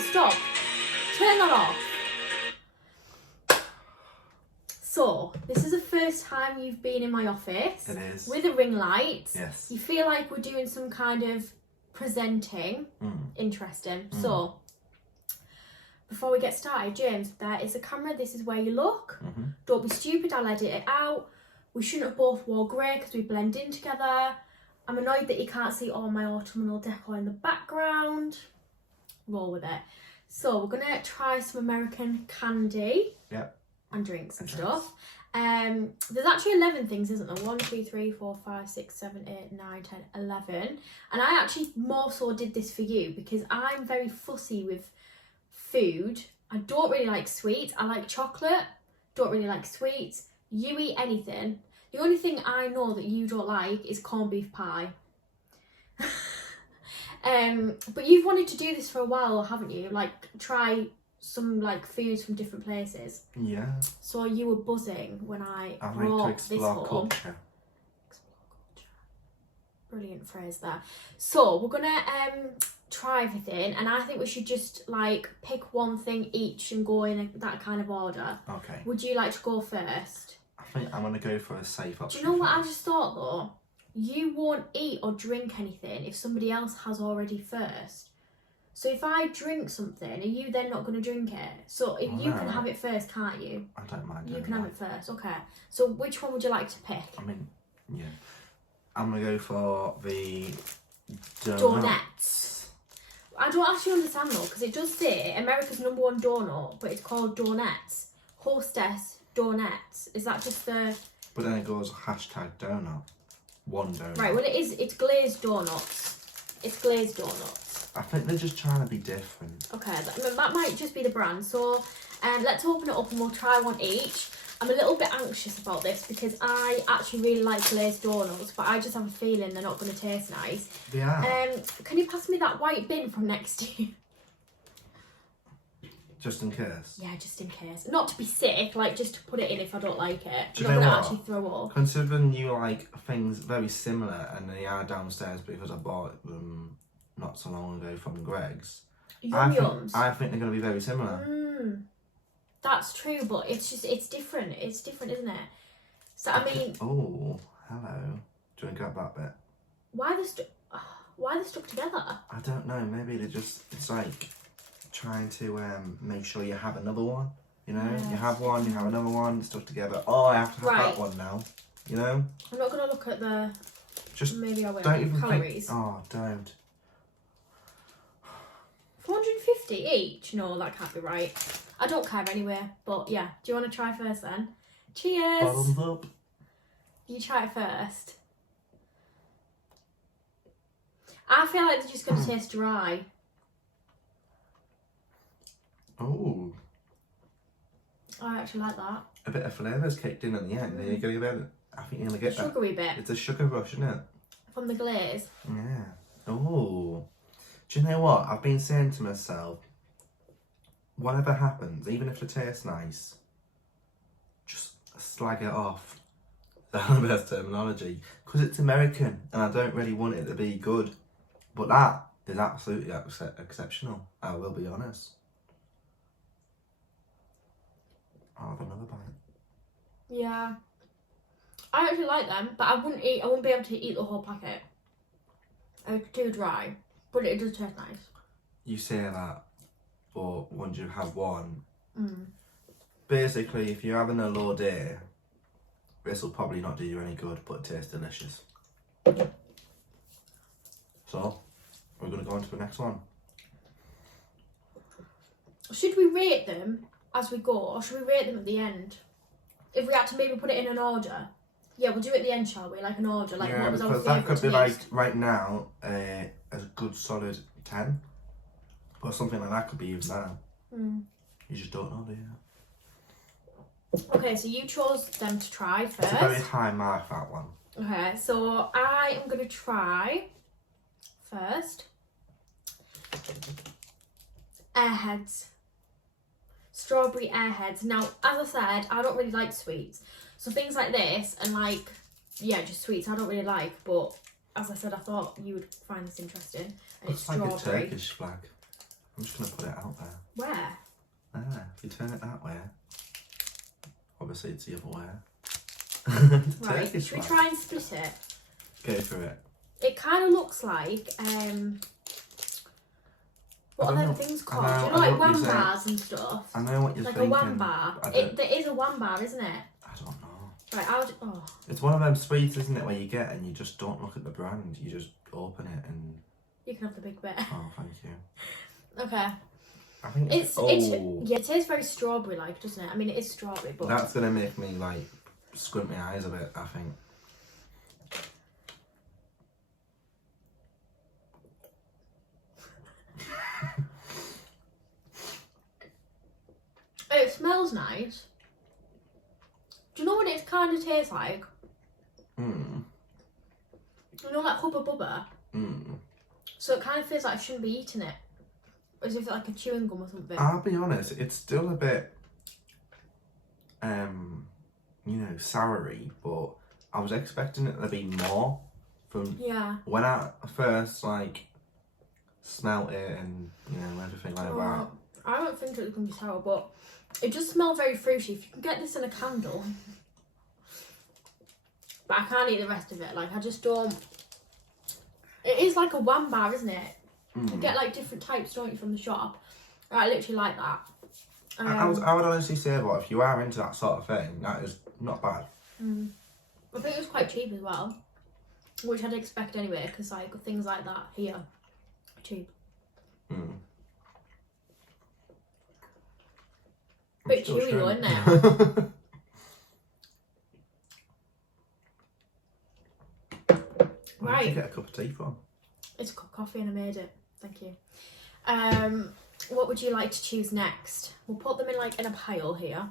Stop. Turn that off. So, this is the first time you've been in my office. It is. With a ring light. Yes. You feel like we're doing some kind of presenting. Interesting. So, before we get started, James, there is a camera. This is where you look. Don't be stupid. I'll edit it out. We shouldn't have both wore grey because we blend in together. I'm annoyed that you can't see all my autumnal decor in the background. Roll with it. So, we're going to try some American candy. Yep. And drinks and stuff. There's actually 11 things, isn't there? 1, 2, 3, 4, 5, 6, 7, 8, 9, 10, 11. And I actually more so did this for you because I'm very fussy with food. I don't really like sweets. I like chocolate. Don't really like sweets. You eat anything. The only thing I know that you don't like is corned beef pie. But you've wanted to do this for a while, haven't you? Like, try some like foods from different places. Yeah. So you were buzzing when I like brought to this explore home. culture. Brilliant phrase there. So we're gonna try everything, and I think we should just like pick one thing each and go in that kind of order. Okay. Would you like to go first? I think I'm gonna go for a safe option. Do you know what I just thought though? You won't eat or drink anything if somebody else has already first. So if I drink something, are you then not going to drink it? So if you can have it first, can't you? I don't mind. You can have it first, okay. So which one would you like to pick? I mean, yeah. I'm going to go for the Doughnuts. I don't actually understand though, because it does say America's #1 donut, but it's called Doughnuts. Hostess Doughnuts. Is that just the... But then it goes #donut. One donut. Right, well it's glazed donuts. It's glazed donuts. I think they're just trying to be different. Okay, that might just be the brand. So let's open it up and we'll try one each. I'm a little bit anxious about this because I actually really like glazed donuts, but I just have a feeling they're not going to taste nice. Yeah. Can you pass me that white bin from next to you? Just in case? Yeah, just in case. Not to be sick, like just to put it in if I don't like it. Do you I'm know not going what? to actually throw up. Considering you like things very similar and they are downstairs because I bought them not so long ago from Greg's. I think they're going to be very similar. That's true, but it's different. It's different, isn't it? So, I mean... Oh, hello. Do you want to grab that bit? Why are they stuck together? I don't know. Maybe they're just... It's like trying to make sure you have another one. You know? Yes. You have one, you have another one, stuck together. Oh, I have to have that one now. You know? I'm not going to look at the... Just maybe I will. Don't even calories. Think... Oh, don't. 450 each? No, that can't be right. I don't care anyway, but yeah. Do you want to try first then? Cheers! Bottoms up. You try it first. I feel like they're just going to taste dry. Oh. I actually like that. A bit of flavour's kicked in at the end. You're going to get it. I think you're going to get the sugary bit. It's a sugar rush, isn't it? From the glaze. Yeah. Oh. Do you know what? I've been saying to myself, whatever happens, even if it tastes nice, just slag it off. That's the best terminology. Because it's American and I don't really want it to be good. But that is absolutely exceptional. I will be honest. I'll have another bite. Yeah. I actually like them, but I wouldn't be able to eat the whole packet. It's too dry. But it does taste nice. You say that, but once you have one, basically, if you're having a low day, this will probably not do you any good, but it tastes delicious. So, we're going to go on to the next one. Should we rate them as we go, or should we rate them at the end? If we had to maybe put it in an order. Yeah, we'll do it at the end, shall we? Like an order, like yeah, what was our because that favourite could be taste? like, right now, a good solid 10. But something like that could be even better. You just don't know, do you? Okay, so you chose them to try first. It's a very high mark, that one. Okay, so I am going to try first Airheads. Strawberry Airheads. Now, as I said, I don't really like sweets. So things like this and like, yeah, just sweets I don't really like. But as I said, I thought you would find this interesting. And it's like strawberry. a Turkish flag. I'm just going to put it out there. Where? There. If you turn it that way, obviously it's the other way. Right, should we try and split it? Go for it. It kind of looks like, what are them things called? Do you know, like wham bars and stuff? I know what you're like thinking. Like a wham bar. There is a wham bar, isn't it? I don't know. Right, oh. It's one of them sweets, isn't it, where you get and you just don't look at the brand. You just open it and... You can have the big bit. Oh, thank you. Okay. I think yeah, it tastes very strawberry-like, doesn't it? I mean, it is strawberry, but... That's going to make me, like, squint my eyes a bit, I think. It smells nice. Do you know what it kind of tastes like? Mm. You know, like Hubba Bubba? Mm. So it kind of feels like I shouldn't be eating it. As if it's like a chewing gum or something. I'll be honest, it's still a bit, you know, soury, but I was expecting it to be more from when I first, like, smelt it and, you know, everything like that. I don't think it's going to be sour, but it just smells very fruity. If you can get this in a candle. But I can't eat the rest of it. Like, I just don't... It is like a wham bar, isn't it? You get, like, different types, don't you, from the shop. I literally like that. I would honestly say, well, if you are into that sort of thing, that is not bad. I think it was quite cheap as well. Which I'd expect anyway, because, like, things like that here are cheap. Bit chewy though, isn't it? Where did you get a cup of tea from? It's a cup of coffee and I made it. Thank you. What would you like to choose next? We'll put them in like in a pile here.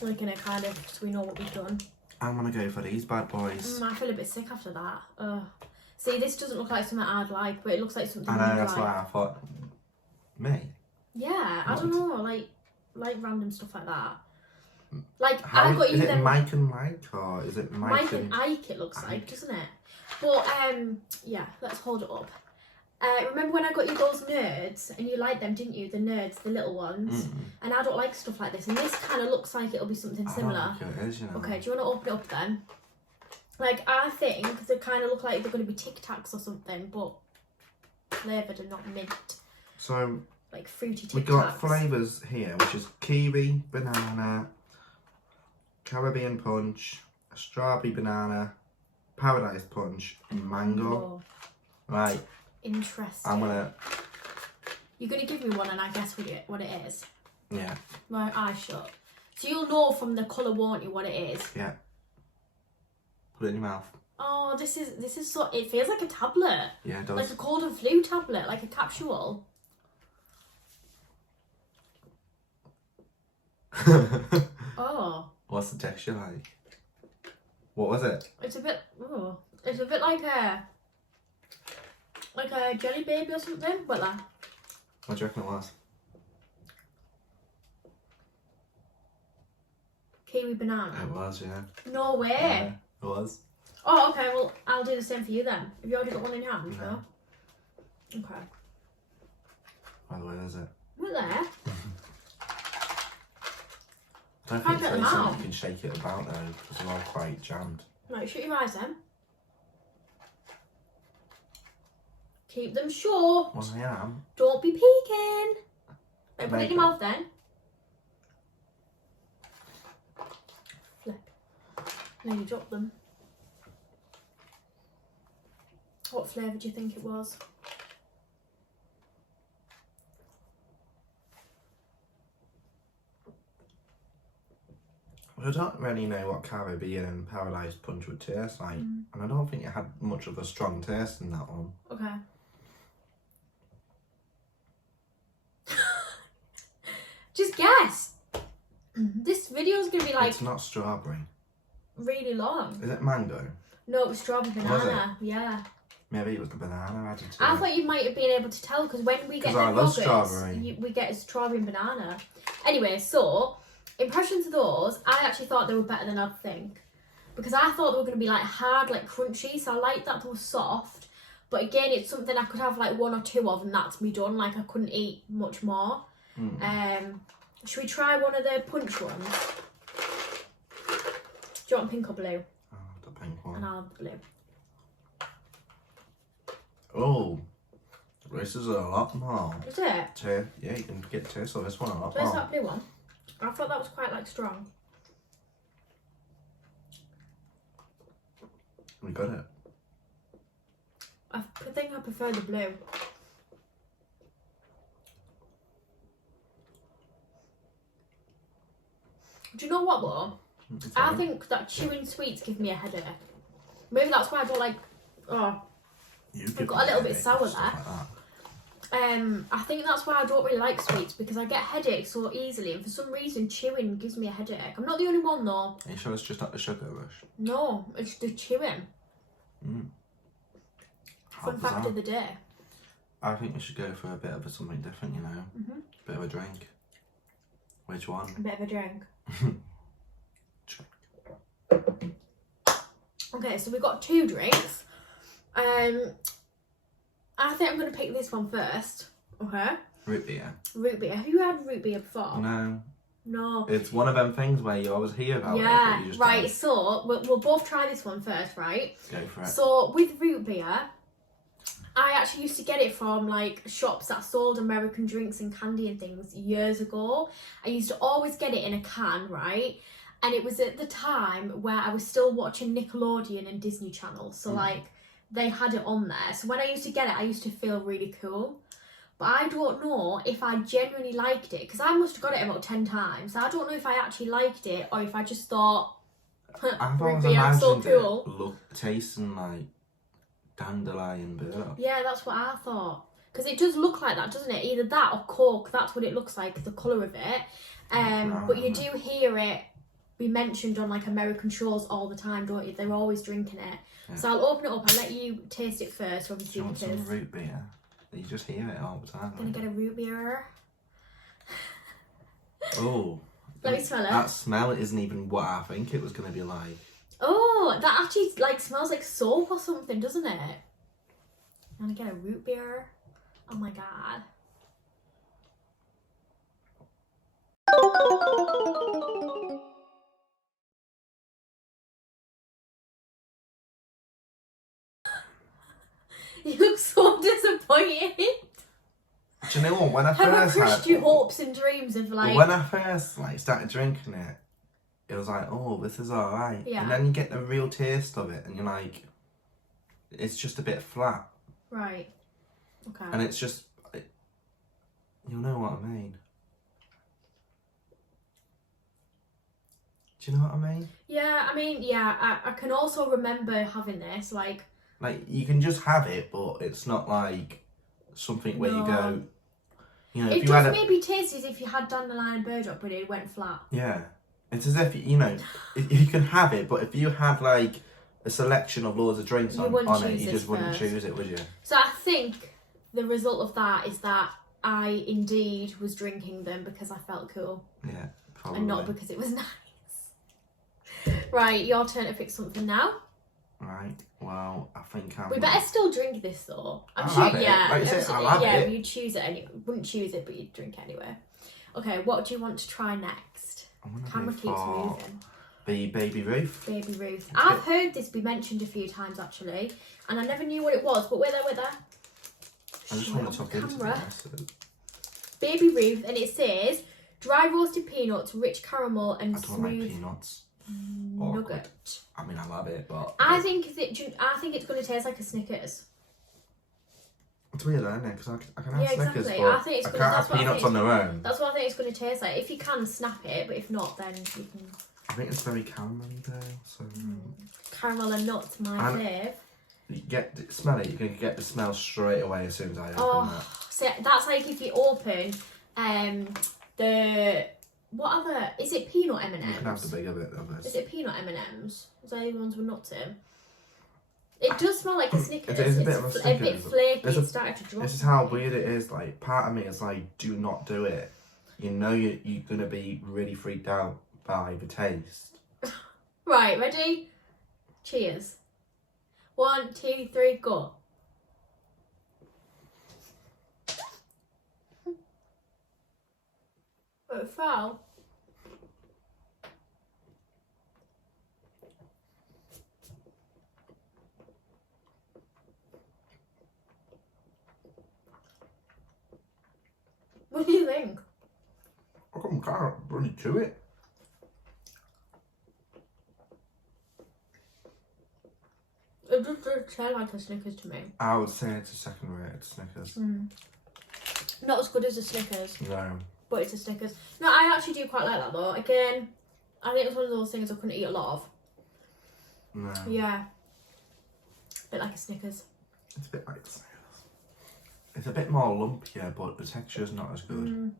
Like in a kind of, so we know what we've done. I'm gonna go for these bad boys. I feel a bit sick after that. See, this doesn't look like something I'd like, but it looks like something I know, you'd that's like. why I thought, me? Yeah, What? I don't know, like random stuff like that. Like, How I got you is it them... Mike and Mike, or is it Mike and Ike, it looks Ike? like, doesn't it? But, yeah, let's hold it up. Remember when I got you those nerds, and you liked them, didn't you? The nerds, the little ones. And I don't like stuff like this, and this kind of looks like it'll be something similar. I don't think it is, you know. Okay, do you want to open it up then? Like, I think they kind of look like they're going to be Tic Tacs or something, but flavoured and not mint. So, like fruity Tic Tacs. we got flavours here, which is kiwi, banana, Caribbean punch, strawberry banana, paradise punch, and mango. Right. Interesting. I'm gonna... You're going to give me one and I guess what it is? Yeah. My eyes shut. So you'll know from the colour, won't you, what it is? Yeah. Put it in your mouth. Oh, this is so... It feels like a tablet. Yeah, it does. Like a cold and flu tablet, like a capsule. Oh. What's the texture like? What was it? It's a bit... Oh. It's a bit like a jelly baby or something. What that? What do you reckon it was? Kiwi banana. It was, yeah. No way. Yeah, it was. Oh, okay. Well, I'll do the same for you then. Have you already got one in your hand? No. Okay. By the way, is it? We're there. I don't think it's really something you can shake it about though, because they're all quite jammed. Right, shut your eyes then. Keep them short. Well, I am. Don't be peeking. Right, put it in your mouth then. Flip. No, you dropped them. What flavour do you think it was? I don't really know what Caribbean and Paradise Punch would taste like, and I don't think it had much of a strong taste in that one. Okay. Just guess. This video is going to be like... It's not strawberry. Really long. Is it mango? No, it was strawberry banana. Was it? Yeah. Maybe it was the banana added to it. I thought you might have been able to tell because when we get the yogurts, we get strawberry and banana. Anyway, so impressions of those, I actually thought they were better than I'd think. Because I thought they were going to be like hard, like crunchy. So I liked that they were soft. But again, it's something I could have like 1 or 2 of and that's me done. Like I couldn't eat much more. Should we try one of the punch ones? Do you want pink or blue? Oh, the pink one. And I'll have the blue. Oh, this is a lot more. Is it? Yeah, you can get taste of this one a lot Where's more. that blue one? I thought that was quite like strong. We got it. I think I prefer the blue. Do you know what though? I think that chewing sweets give me a headache. Maybe that's why I don't like. Oh, I've got a little bit sour there. I think that's why I don't really like sweets, because I get headaches so easily, and for some reason chewing gives me a headache. I'm not the only one though. Are you sure it's just not the sugar rush? No, it's the chewing. Fun fact of the day. I think we should go for a bit of something different, you know. Bit of a drink. Which one? A bit of a drink. Okay, so we've got 2 drinks. I think I'm going to pick this one first. Okay. Root beer. Root beer. Have you had root beer before? No. No. It's one of them things where you always hear about it. Yeah, But you just right. don't. So we'll both try this one first, right? Go for it. So with root beer, I actually used to get it from like shops that sold American drinks and candy and things years ago. I used to always get it in a can, right? And it was at the time where I was still watching Nickelodeon and Disney Channel. So like they had it on there. So when I used to get it, I used to feel really cool. But I don't know if I genuinely liked it, because I must have got it about 10 times. So I don't know if I actually liked it or if I just thought, I've always root beer, I'm so imagined cool. tasting like dandelion beer. Yeah, that's what I thought. Because it does look like that, doesn't it? Either that or Coke, that's what it looks like, the colour of it. But you do hear it be mentioned on like American shows all the time, don't you? They're always drinking it. Yeah. So I'll open it up and let you taste it first. Obviously, do you want some root beer? You just hear it all the time. I'm gonna get a root beer. Oh. Let me smell it. That smell isn't even what I think it was gonna be like. Oh, that actually like smells like soap or something, doesn't it? I'm gonna get a root beer. Oh my god. You look so disappointed. Do you know what? When I Have I first crushed your hopes and dreams of like... When I first like started drinking it, it was like, oh, this is alright. Yeah. And then you get the real taste of it and you're like, it's just a bit flat. Right. Okay. And it's just, you'll know what I mean. Do you know what I mean? Yeah, I mean, yeah, I can also remember having this, like... Like, you can just have it, but it's not like something where you go, you know, if it you does had maybe taste as if you had dandelion and burdock, but it went flat. Yeah. It's as if, you know, you can have it, but if you had like a selection of loads of drinks on it, you just wouldn't choose it, would you? So I think the result of that is that I indeed was drinking them because I felt cool. Yeah, probably. And not because it was nice. Right, your turn to pick something now. Right, well, I think We better still drink this though. I'm I'll sure, have it. yeah. Like I said, I'll have it. You'd choose it anyway. Wouldn't choose it, but you'd drink it anyway. Okay, what do you want to try next? Camera keeps moving. Baby Ruth. Baby Ruth. I've heard this be mentioned a few times actually, and I never knew what it was, but we're there. I just want to talk into this. Baby Ruth, and it says dry roasted peanuts, rich caramel, and I don't smooth like peanuts. nugget. I mean, I love it, but I think it's going to taste like a Snickers. It's weird, isn't it? Because I can have Yeah, Snickers, exactly. but I think it's I gonna- can't that's have what I peanuts think on their own. That's what I think it's going to taste like. If you can, snap it, but if not, then you can. I think it's very caramelly though. So Caramel and nuts, my fave. you smell it. You can get the smell straight away as soon as I open Oh, so that's like if you open the what other is it peanut M&Ms? You can have the bigger bit of this. Is it peanut M&Ms? Is that the ones with nuts in? It does smell like a Snickers. It is a bit of a Snickers. A bit flaky. It's starting to drop. This is how weird it is. Like, part of me is like, do not do it. You know you're going to be really freaked out by the taste. Right, ready? Cheers. 1, 2, 3, go. It fell. What do you think? I can't really chew it. It just doesn't taste like a Snickers to me. I would say it's a second-rate Snickers. Not as good as a Snickers. No. But it's a Snickers. No, I actually do quite like that though. Again, I think it's one of those things I couldn't eat a lot of. No. Yeah. A bit like a Snickers. It's a bit like Snickers. It's a bit more lumpier, but the texture's not as good.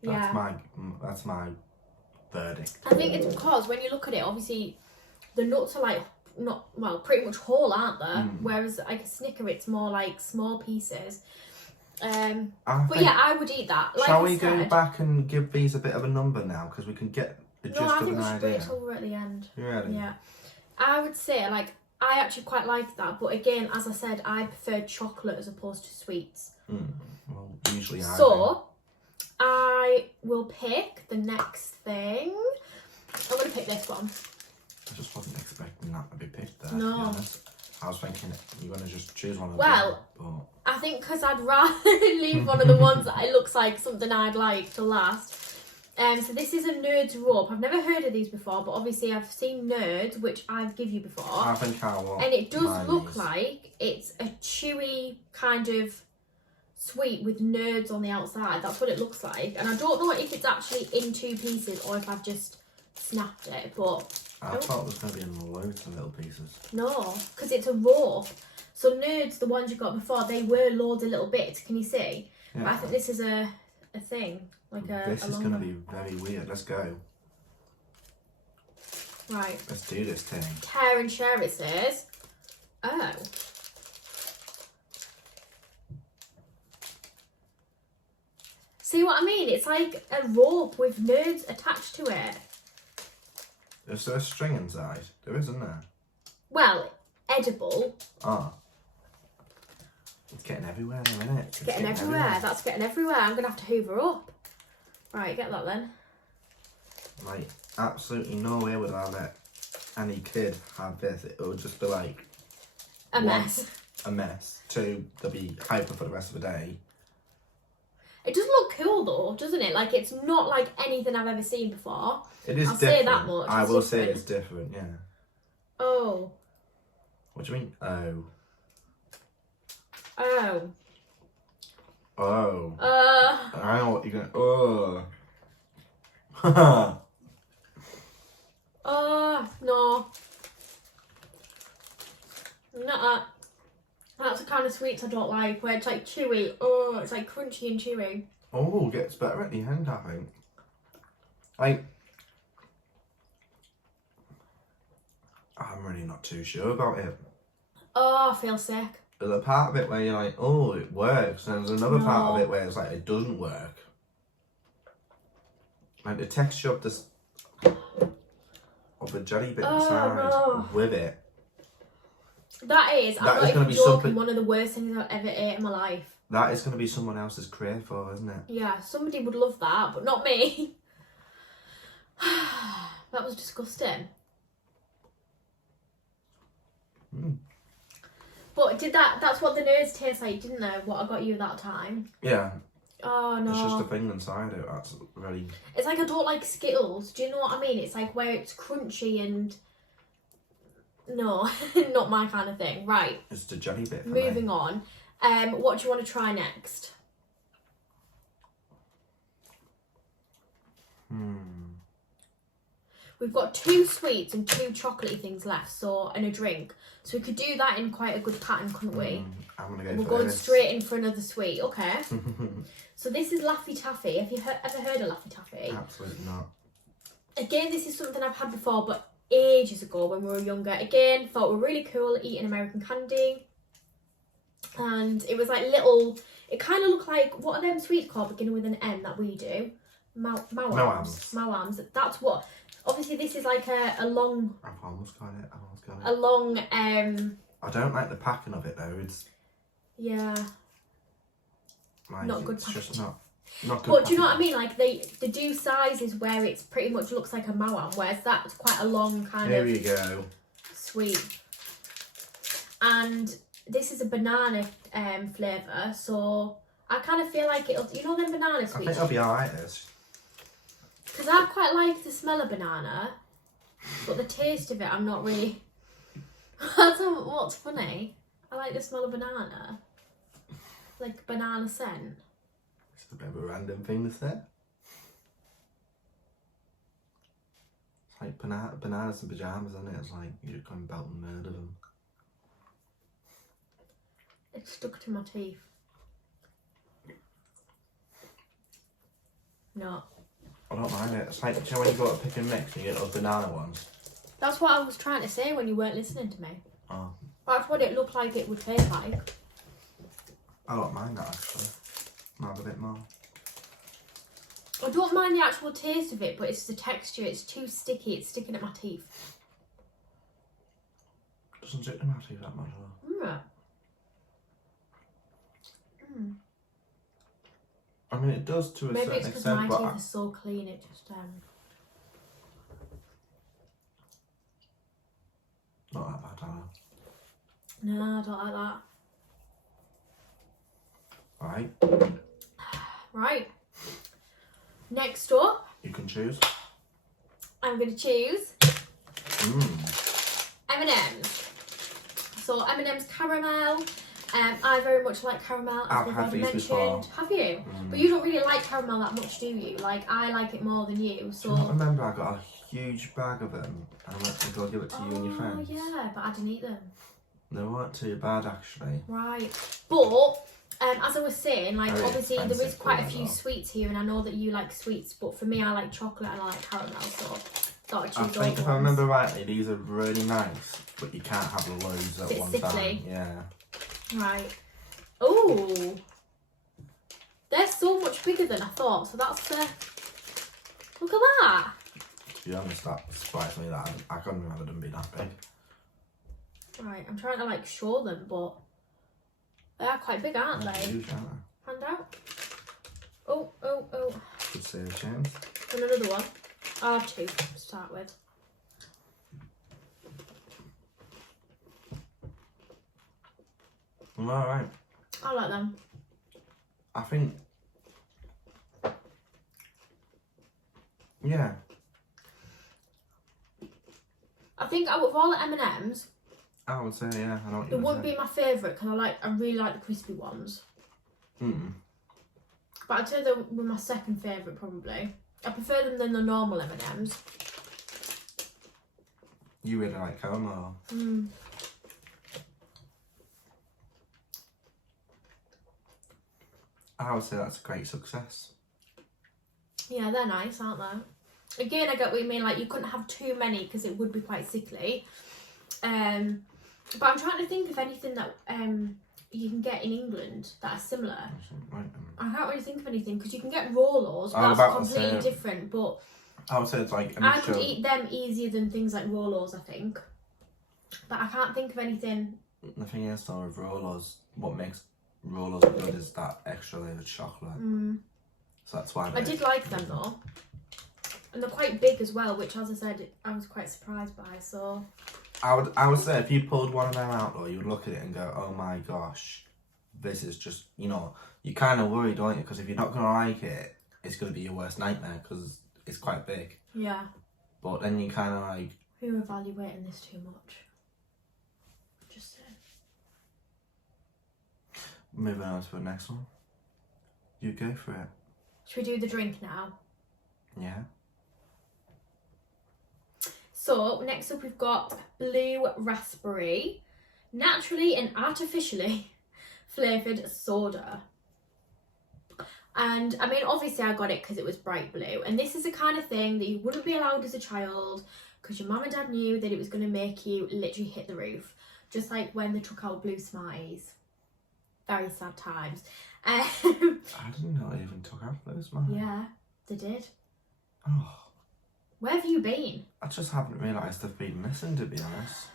Yeah. That's my verdict. I think it's because when you look at it, obviously the nuts are like pretty much whole, aren't they? Whereas like a Snicker, it's more like small pieces. But yeah, I would eat that. Like shall we go back and give these a bit of a number now, because we can get the gist of an idea? No, I think we should wait till we're at the end. Really? Yeah. I would say like I actually quite like that, but again, as I said, I prefer chocolate as opposed to sweets. Well, usually I do. So I will pick the next thing. I'm gonna pick this one. I just wasn't expecting that to be picked there, No. to be honest. I was thinking you're going to just choose one of Well, them. I think because I'd rather leave one of the ones that it looks like something I'd like to last. So this is a Nerds rope. I've never heard of these before, but obviously I've seen Nerds, which I've give you before. I think I will. And it does look like it's a chewy kind of sweet with Nerds on the outside. That's what it looks like. And I don't know if it's actually in 2 pieces or if I've just snapped it, but I thought it was going to be in loads of little pieces. no, because it's a rope. So Nerds, the ones you got before, they were loads of little bits. Can you see? Yeah. But I think this is a thing. Like this is going to be very weird. Let's go. Right. Let's do this thing. Care and share, it says. Oh. See what I mean? It's like a rope with Nerds attached to it. Is there a string inside? There is, isn't there? Well, edible. Ah. It's getting everywhere now, isn't it? It's Getting everywhere. That's getting everywhere. I'm going to have to hoover up. Right, get that then. Like, absolutely no way would I let any kid have this. It would just be like... A mess. A mess. 2, they'll be hyper for the rest of the day. It does look cool though, doesn't it? Like, it's not like anything I've ever seen before. It is I'll different. say that much. I will say it's different, yeah. Oh. What do you mean, oh? Oh. Oh. I know what you're going to... Oh. No. Nuh-uh. That's the kind of sweets I don't like, where it's like chewy. Oh, it's like crunchy and chewy. Oh, gets better at the end, I think. Like... I'm really not too sure about it. Oh, I feel sick. There's a part of it where you're like, oh, it works. And there's another part of it where it's like, it doesn't work. Like the texture of this... of the jelly bit inside with it. That is, I'm not even joking, one of the worst things I've ever ate in my life. That is going to be someone else's crave for, isn't it? Yeah, somebody would love that, but not me. That was disgusting. But that's what the Nerds taste like, didn't they? What I got you that time. Yeah. Oh no. It's just a thing inside it that's really... It's like I don't like Skittles. Do you know what I mean? It's like where it's crunchy and... No, not my kind of thing. Right. It's the jelly bit for Moving me. on. What do you want to try next? We've got 2 sweets and 2 chocolatey things left, and a drink. So we could do that in quite a good pattern, couldn't we? I'm going to go We're for going this. straight in for another sweet, okay? So this is Laffy Taffy. Have you ever heard of Laffy Taffy? Absolutely not. Again, this is something I've had before, but ages ago when we were younger. Again, thought we were really cool eating American candy. And it was like little... It kind of looked like... What are them sweets called beginning with an M that we do? Mawams. Mawams. That's what... Obviously, this is like a long... I've almost got it. A long... I don't like the packing of it though. It's... Yeah. Like, Not good it's packaging. just not... Not good. But do you know what I mean? Like they do sizes where it's pretty much looks like a Mawam, whereas that's quite a long kind Here of. you go. Sweet. And this is a banana flavour, so I kind of feel like it'll, you know, them banana sweets. I think it'll be alright. This. Because I quite like the smell of banana, but the taste of it, I'm not really. That's what's funny. I like the smell of banana, like banana scent. It's a bit of a random thing to say. It's like bananas and pyjamas, isn't it? It's like you just come belt and murder them. It's stuck to my teeth. No. I don't mind it. It's like, you know, when you go to pick and mix and you get those banana ones. That's what I was trying to say when you weren't listening to me. Oh. That's what it looked like it would taste like. I don't mind that actually. Might have a bit more. I don't mind the actual taste of it, but it's the texture. It's too sticky. It's sticking at my teeth. Doesn't stick to my teeth that much though. Mm. Mm. I mean, it does to a Maybe certain it's because extent, my but teeth are so clean, it just not that bad, I know. No, I don't like that. Right, Right. Next up, you can choose. I'm going to choose Mmm. M&M's. So M&M's caramel. I very much like caramel, as I've we've had already these mentioned. before. Have you? Mm. But you don't really like caramel that much, do you? Like, I like it more than you. Do So. you not remember I got a huge bag of them and I went to go give it to you and your friends? Oh yeah, but I didn't eat them. They weren't too bad actually. Right. But as I was saying, like Very obviously there is expensive quite a for few that. sweets here, and I know that you like sweets, but for me I like chocolate and I like caramel, so thought I'd choose I those think if I ones. remember rightly, these are really nice, but you can't have loads at Bit one sickly. time. Yeah. Right. Oh, they're so much bigger than I thought. So that's look at that. To be honest, that surprised me that I couldn't remember them being that big. Right, I'm trying to like show them, but they are quite big, aren't They're they? huge, aren't they? Hand out. Oh, oh, oh. Could say a chance. And another one. I'll have two to start with. Alright. I like them. I think. Yeah. I think out of all the M&Ms, I would say, yeah. I know what it you're would be my favourite because I really like the crispy ones. Mm. But I'd say they were my second favourite probably. I prefer them than the normal M&Ms. You really like caramel. Mm. I would say that's a great success. Yeah, they're nice, aren't they? Again, I get what you mean. Like you couldn't have too many because it would be quite sickly. But I'm trying to think of anything that you can get in England that are similar. I can't really think of anything because you can get Rolos, but that's completely different. But I would say it's like a I mixture. could eat them easier than things like Rolos, I think. But I can't think of anything. The thing is though with Rolos, what makes Rolos good is that extra layer of chocolate. Mm. So that's why I did like them though. And they're quite big as well, which as I said, I was quite surprised by, so... I would say if you pulled one of them out though, you'd look at it and go, oh my gosh, this is just, you know, you kind of worry, don't you? Because if you're not going to like it, it's going to be your worst nightmare because it's quite big. Yeah. But then you kind of like... We're evaluating this too much. Just saying. Moving on to the next one. You go for it. Should we do the drink now? Yeah. So, next up we've got blue raspberry, naturally and artificially flavoured soda. And, I mean, obviously I got it because it was bright blue. And this is the kind of thing that you wouldn't be allowed as a child because your mum and dad knew that it was going to make you literally hit the roof. Just like when they took out blue Smarties. Very sad times. I didn't know they even took out those, man. Yeah, they did. Oh. Where have you been? I just haven't realised they've been missing, to be honest.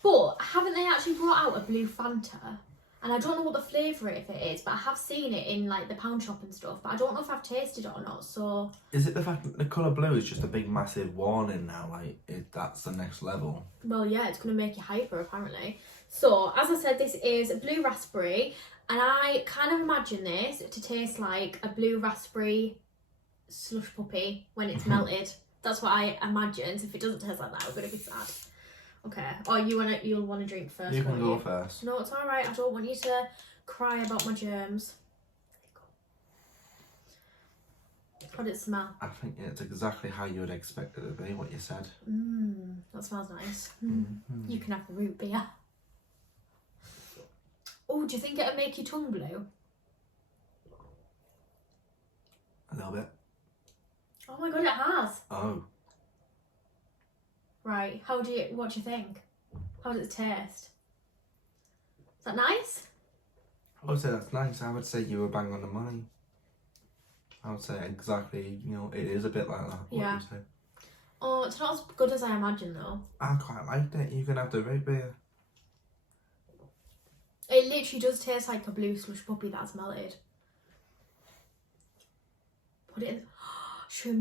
But haven't they actually brought out a blue Fanta? And I don't know what the flavour of it is, but I have seen it in like the pound shop and stuff. But I don't know if I've tasted it or not. So is it the fact that the colour blue is just a big massive warning now? Like that's the next level. Well, yeah, it's going to make you hyper apparently. So as I said, this is blue raspberry, and I kind of imagine this to taste like a blue raspberry slush puppy when it's melted. That's what I imagine. So if it doesn't taste like that, I'm going to be sad. Okay. Oh, you'll want to drink first. You can go first. No, it's all right. I don't want you to cry about my germs. How did it smell? I think it's exactly how you would expect it to be. What you said. That smells nice. You can have the root beer. Oh, do you think it'll make your tongue blue? A little bit. Oh my god, it has. Oh. Right. What do you think? How does it taste? Is that nice? I would say that's nice. I would say you were bang on the money. I would say exactly, it is a bit like that. Yeah. What you say. Oh, it's not as good as I imagine though. I quite liked it. You can have the root beer. It literally does taste like a blue slush puppy that's melted. Put it in. Should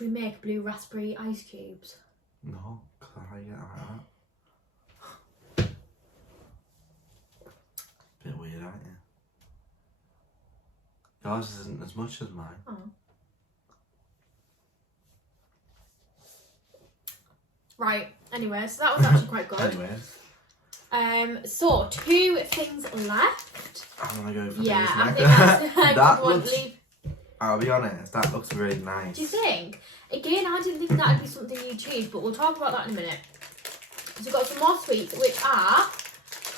we make blue raspberry ice cubes? No, because I like it like that. Bit weird, aren't you? Yours isn't as much as mine. Oh. Right. Anyway, so that was actually quite good. Anyways. So 2 things left. I'm gonna go for Yeah, these I next. think that's a That good one. looks- I'll be honest, that looks really nice. Do you think? Again, I didn't think that'd be something you'd choose, but we'll talk about that in a minute. So we've got some more sweets, which are...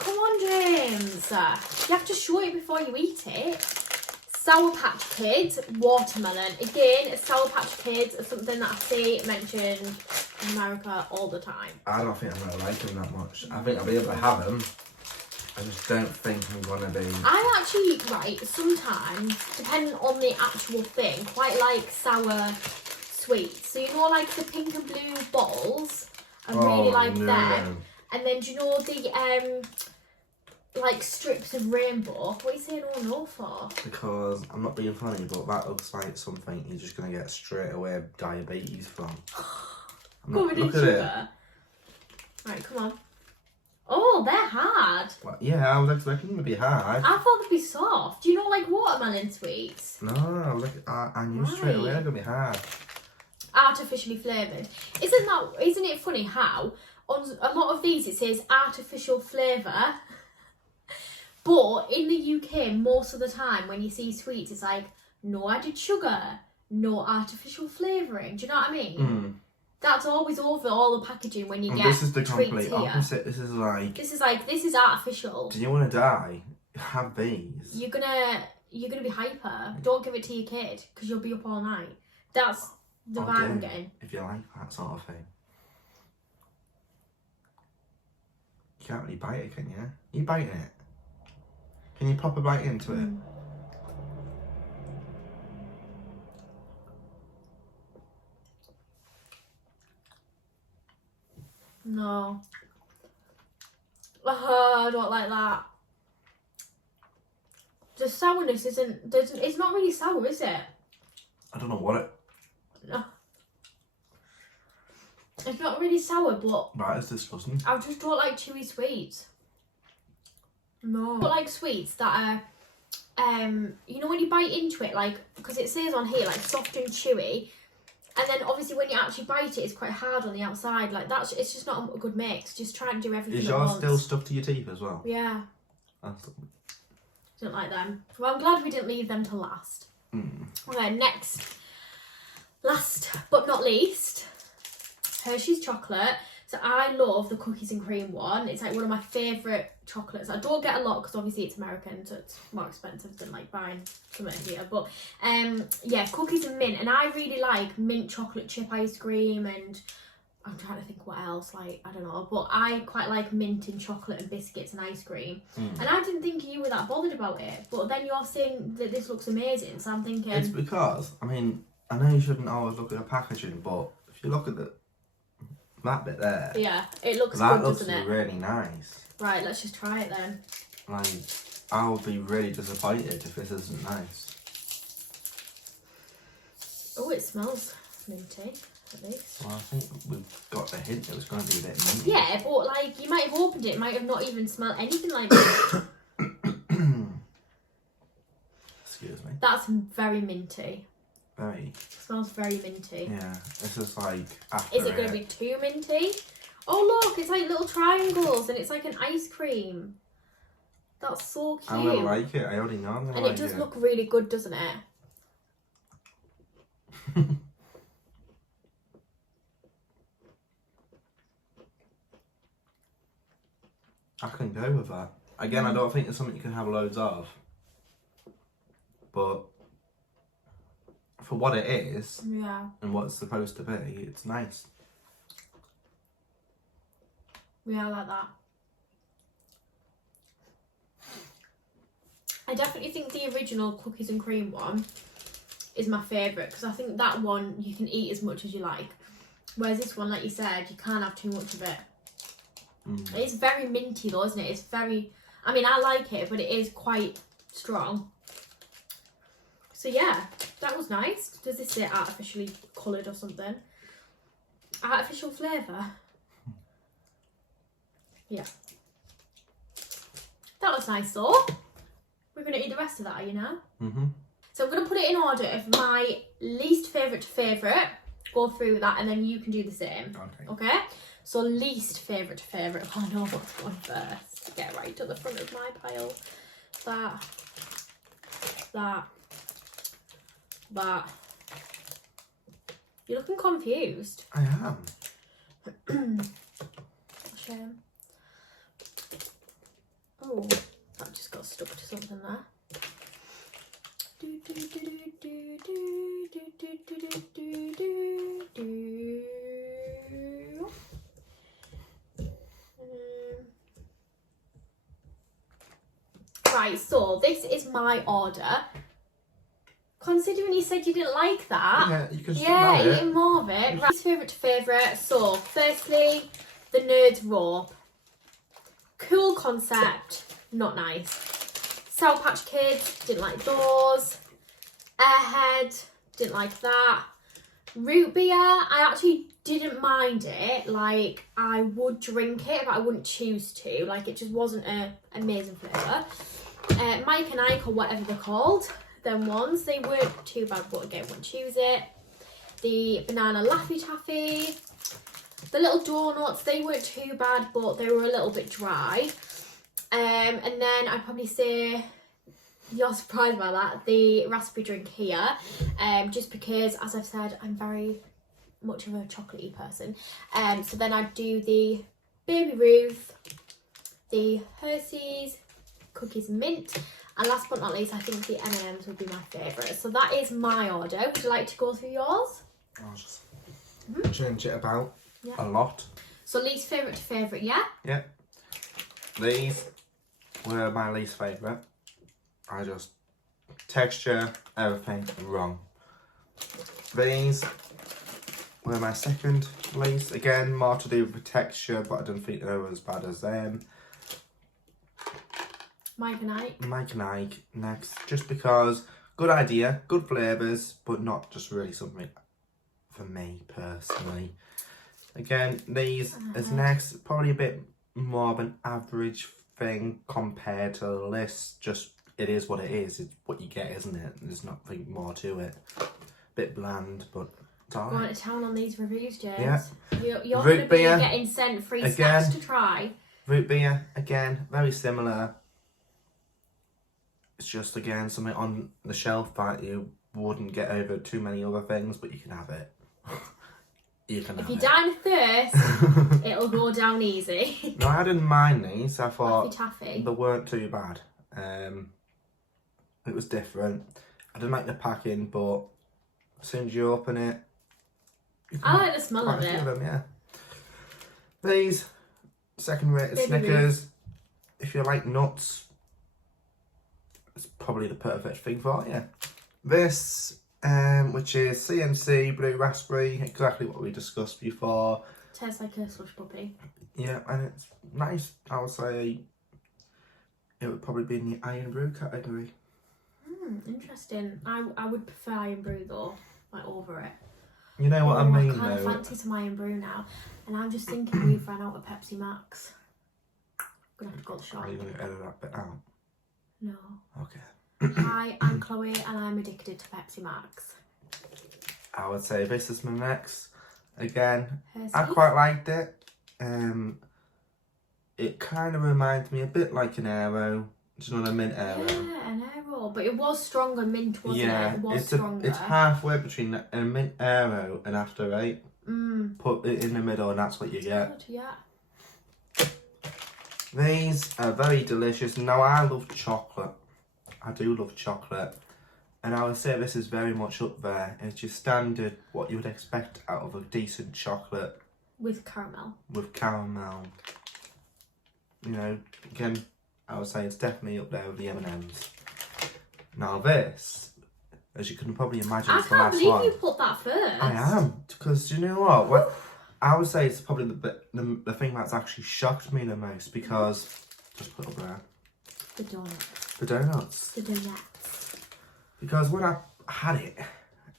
Come on, James. You have to show it before you eat it. Sour Patch Kids, watermelon. Again, Sour Patch Kids are something that I see mentioned in America all the time. I don't think I'm going to like them that much. I think I'll be able to have them. I just don't think I'm going to be... I actually, sometimes, depending on the actual thing, quite like sour sweets. So, like the pink and blue bottles, I really like them. And then, do you know the, like strips of rainbow? What are you saying oh no for? Because, I'm not being funny, but that looks like something you're just going to get straight away diabetes from. Covered in sugar. Right, come on. Oh, they're hard. Well, yeah, I was expecting them to be hard. I thought they'd be soft. Do you know like watermelon sweets? No, I knew straight away they're going to be hard. Artificially flavoured. Isn't it funny how on a lot of these it says artificial flavour, but in the UK most of the time when you see sweets it's like no added sugar, no artificial flavouring. Do you know what I mean? That's always over all the packaging when you get this is the complete here. opposite. This is artificial. Do you want to die? Have these. You're gonna be hyper. Don't give it to your kid because you'll be up all night. That's the vibe I'm getting. If you like that sort of thing. You can't really bite it, can you? You bite it. Can you pop a bite into it? No. I don't like that. The sourness it's not really sour, is it? I don't know what it... No. It's not really sour, but... Right, it's disgusting. I just don't like chewy sweets. No. I don't like sweets that are, you know when you bite into it, like, because it says on here, like, soft and chewy, and then obviously when you actually bite it, it's quite hard on the outside. Like, it's just not a good mix. Just try and do everything Is at once. yours still stuck to your teeth as well? Yeah. That's... Don't like them. Well, I'm glad we didn't leave them to last. Okay, next. Last but not least, Hershey's chocolate. So I love the cookies and cream one. It's like one of my favourite chocolates. I don't get a lot because obviously it's American, so it's more expensive than like buying something here. But yeah, cookies and mint. And I really like mint chocolate chip ice cream, and I'm trying to think what else, like, I don't know. But I quite like mint and chocolate and biscuits and ice cream. And I didn't think you were that bothered about it. But then you're saying that this looks amazing, so I'm thinking... It's because, I mean, I know you shouldn't always look at the packaging, but if you look at that bit there... Yeah, it looks good, doesn't it? That looks really nice. Right, let's just try it then. Like, I would be really disappointed if this isn't nice. Oh, it smells minty, at least. Well, I think we've got the hint it was going to be a bit minty. Yeah, but like, you might have opened it, might have not even smelled anything like that. Excuse me. That's very minty. Very. It smells very minty. Yeah, this is like after Is it going to be too minty? Oh look, it's like little triangles and it's like an ice cream. That's so cute. I'm going to like it, I already know I'm going to like it. And it does look really good, doesn't it? I can go with that. Again, I don't think it's something you can have loads of. But for what it is, Yeah. and what it's supposed to be, it's nice. Yeah, I like that. I definitely think the original cookies and cream one is my favourite because I think that one you can eat as much as you like. Whereas this one, like you said, you can't have too much of it. It's very minty though, isn't it? It's very, I mean, I like it, but it is quite strong. So yeah, that was nice. Does this say artificially coloured or something? Artificial flavour? Yeah. That was nice though. We're going to eat the rest of that, are you now? So I'm going to put it in order of my least favourite to favourite. Go through that and then you can do the same. Okay? So least favourite to favourite. Oh no, what's going first? Get right to the front of my pile. That. You're looking confused. I am. Shame. Oh, that just got stuck to something there. Right, so this is my order. Considering you said you didn't like that, Yeah, you can eating more of it. Right, favourite to favourite. So, firstly, the Nerds Rope. Cool concept, not nice. Sour Patch Kids, didn't like those. Airhead, didn't like that. Root beer, I actually didn't mind it. Like, I would drink it, but I wouldn't choose to. Like, it just wasn't an amazing flavour. Mike and Ike, or whatever they're called, them ones, they weren't too bad, but again, wouldn't choose it. The banana Laffy Taffy. The little Doughnuts, they weren't too bad, but they were a little bit dry. And then I'd probably say, you're surprised by that, the raspberry drink here. Just because, as I've said, I'm very much of a chocolatey person. So then I'd do the Baby Ruth, the Hershey's Cookies and Mint, and last but not least, I think the M&Ms would be my favourite. So that is my order. Would you like to go through yours? I'll just change it about a lot. So least favourite to favourite, yeah? Yeah. These were my least favourite. I just, texture, everything wrong. These were my second least. Again, more to do with texture, but I didn't think they were as bad as them. Mike and Ike next, just because good idea, good flavours, but not just really something for me personally. Again, these is next, probably a bit more of an average thing compared to the list. Just, it is what it is. It's what you get, isn't it? There's nothing more to it. Bit bland, but it's alright. Going to town on these reviews, James. Yeah. You're going to be getting sent free snacks to try. Root beer, again, very similar. It's just, again, something on the shelf that you wouldn't get over too many other things, but you can have it. If you die of thirst, it'll go down easy. No, I didn't mind these. I thought Laffy Taffy. they weren't too bad. It was different. I didn't like the packing, but as soon as you open it, I like the smell of it. Them, yeah. These second-rated Baby Snickers. Ruth. If you like nuts, it's probably the perfect thing for you. This, which is CNC Blue Raspberry, exactly what we discussed before. Tastes like a slush puppy. Yeah, and it's nice. I would say it would probably be in the Iron Brew category. Interesting. I would prefer Iron Brew though, like over it. You know what I mean, I kind of fancy some Iron Brew now, and I'm just thinking we've run out of Pepsi Max. I'm gonna have to go to the shop. Are you going to edit that bit out? No. Okay. Hi, I'm Chloe, and I'm addicted to Pepsi Max. I would say this is my next. Again, Hershey. I quite liked it. It kind of reminds me a bit like an Aero. Do you know what I mean? Aero. Yeah, an Aero, but it was stronger mint, wasn't it? It was stronger. It's halfway between a mint Aero and After Eight. Put it in the middle, and that's what you get. Good, yeah. These are very delicious. Now, I love chocolate. I do love chocolate. And I would say this is very much up there. It's your standard, what you would expect out of a decent chocolate. With caramel. With caramel. You know, again, I would say it's definitely up there with the M&Ms. Now this, as you can probably imagine, is the last one. I can't believe you put that first. I am, because you know what? I would say it's probably the thing that's actually shocked me the most, because, just put it up there. The donuts. The donuts. The donuts. Because when I had it,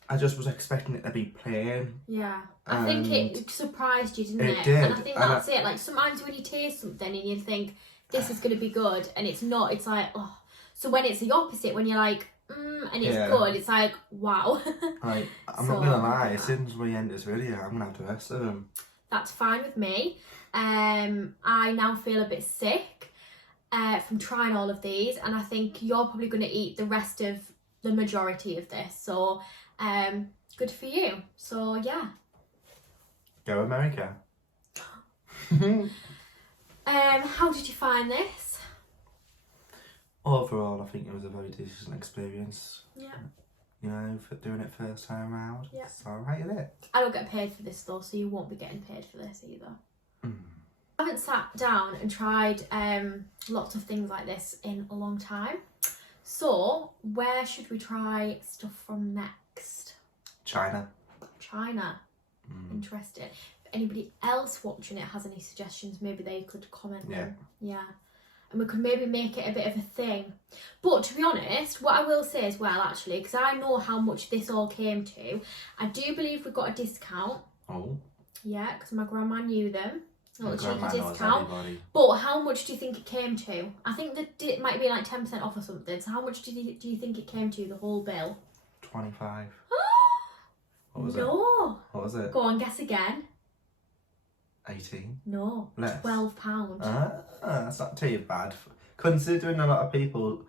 I just was expecting it to be plain. Yeah. I think it surprised you, didn't it? It did. And I think that's it. Like, sometimes when you taste something and you think, this is going to be good, and it's not, it's like, oh. So when it's the opposite, when you're like, and it's good, it's like, wow. Like, I'm not going to lie, as soon as we end this video, I'm going to have the rest of them. That's fine with me. I now feel a bit sick from trying all of these, and I think you're probably going to eat the rest of the majority of this. So, good for you. So, yeah. Go America. How did you find this? Overall, I think it was a very decent experience. Yeah. You know, for doing it first time round. Yeah. So I rated it. I don't get paid for this though, so you won't be getting paid for this either. I haven't sat down and tried lots of things like this in a long time. So, where should we try stuff from next? China. China. Interesting. If anybody else watching it has any suggestions, maybe they could comment them. Yeah. And we could maybe make it a bit of a thing. But to be honest, what I will say as well, actually, because I know how much this all came to, I do believe we got a discount. Oh. Yeah, because my grandma knew them. A little cheeky discount. Everybody. But how much do you think it came to? I think that it might be like 10% off or something. So how much do you think it came to, the whole bill? 25. What was it? No. What was it? Go on, guess again. 18. No. Less. £12. That's not too bad. Considering a lot of people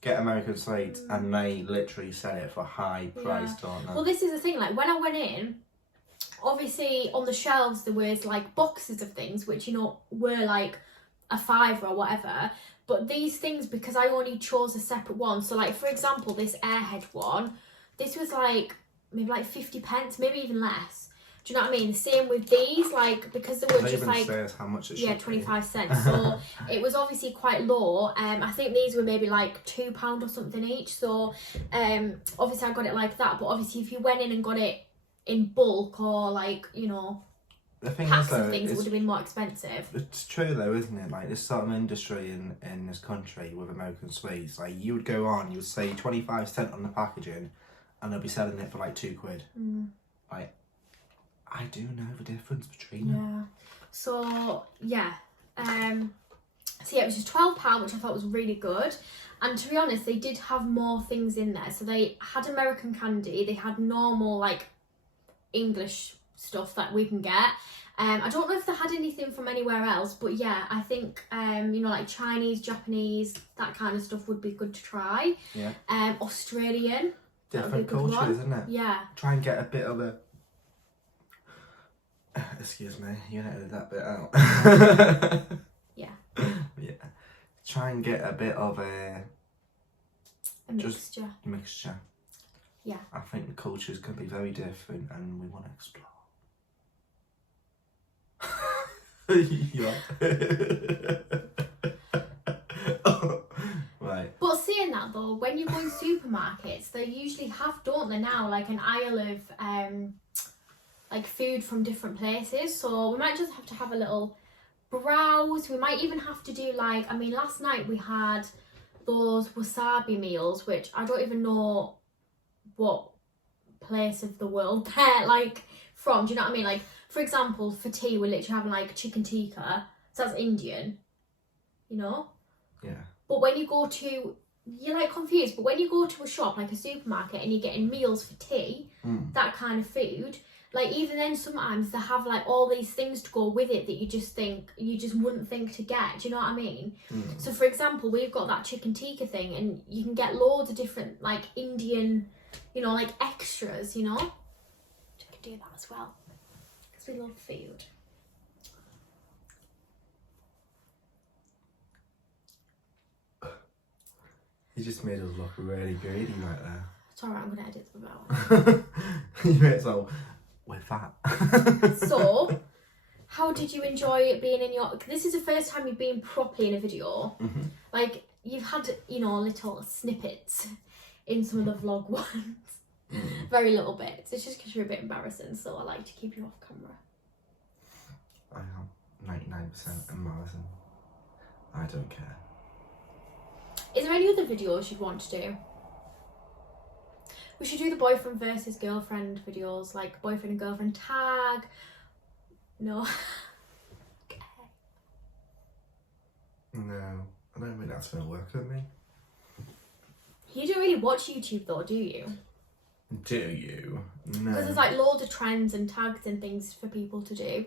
get American sweets and they literally sell it for high price, don't they? Well, this is the thing. Like, when I went in, obviously on the shelves there was like boxes of things which, you know, were like a £5 or whatever. But these things, because I only chose a separate one. So, like, for example, this Airhead one, this was like maybe like 50p, maybe even less. Do you know what I mean? Same with these, like, because they were just like, how much it should 25 cents. So it was obviously quite low. I think these were maybe like £2 or something each. So obviously I got it like that. But obviously if you went in and got it in bulk or like, you know, the thing packs is, though, of things, it would have been more expensive. It's true though, isn't it? Like, this sort of industry in this country with American sweets, like, you would go on, you would say 25 cents on the packaging and they'll be selling it for like £2. Like, I do know the difference between them. Yeah. So, yeah. So, yeah, it was just £12, which I thought was really good. And to be honest, they did have more things in there. So, they had American candy. They had normal, like, English stuff that we can get. I don't know if they had anything from anywhere else. But, yeah, I think, you know, like Chinese, Japanese, that kind of stuff would be good to try. Yeah. Australian. Different cultures, isn't it? Yeah. Try and get a bit of a... Excuse me, you edited that bit out. Yeah. Yeah. Try and get a bit of a mixture. Mixture. Yeah. I think the cultures can be very different and we want to explore. Right. But saying that though, when you go in supermarkets, they usually have, don't they now, like an aisle of like food from different places. So we might just have to have a little browse. We might even have to do like, I mean, last night we had those wasabi meals, which I don't even know what place of the world they're like from. Do you know what I mean? Like, for example, for tea, we're literally having like chicken tikka. So that's Indian, you know? Yeah. But when you go to, you're like confused, but when you go to a shop, like a supermarket, and you're getting meals for tea, that kind of food, like even then sometimes they have like all these things to go with it that you just wouldn't think to get. Do you know what I mean? So for example, we've got that chicken tikka thing, and you can get loads of different like Indian, you know, like extras, you know? So we can do that as well, because we love food. You just made us look really greedy right there. It's alright, I'm going to edit them out. You made it so we're fat. So, how did you enjoy it being in your... This is the first time you've been properly in a video. Like, you've had, you know, little snippets in some of the vlog ones. Very little bits. It's just because you're a bit embarrassing, so I like to keep you off camera. I am 99% embarrassing. I don't care. Is there any other videos you'd want to do? We should do the boyfriend versus girlfriend videos, like boyfriend and girlfriend tag. No. Okay. No, I don't think that's going to work with me. You don't really watch YouTube though, do you? Do you? No. Because there's like loads of trends and tags and things for people to do.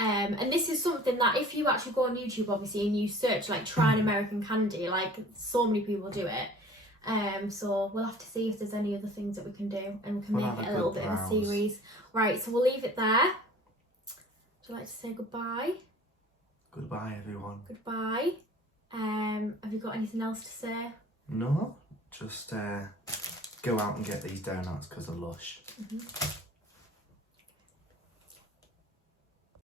And this is something that if you actually go on YouTube, obviously, and you search like try an American candy, like so many people do it. So we'll have to see if there's any other things that we can do, and we can make it a little bit of a series. Right, so we'll leave it there. Would you like to say goodbye? Goodbye, everyone. Goodbye. Have you got anything else to say? No, just go out and get these donuts because they're lush.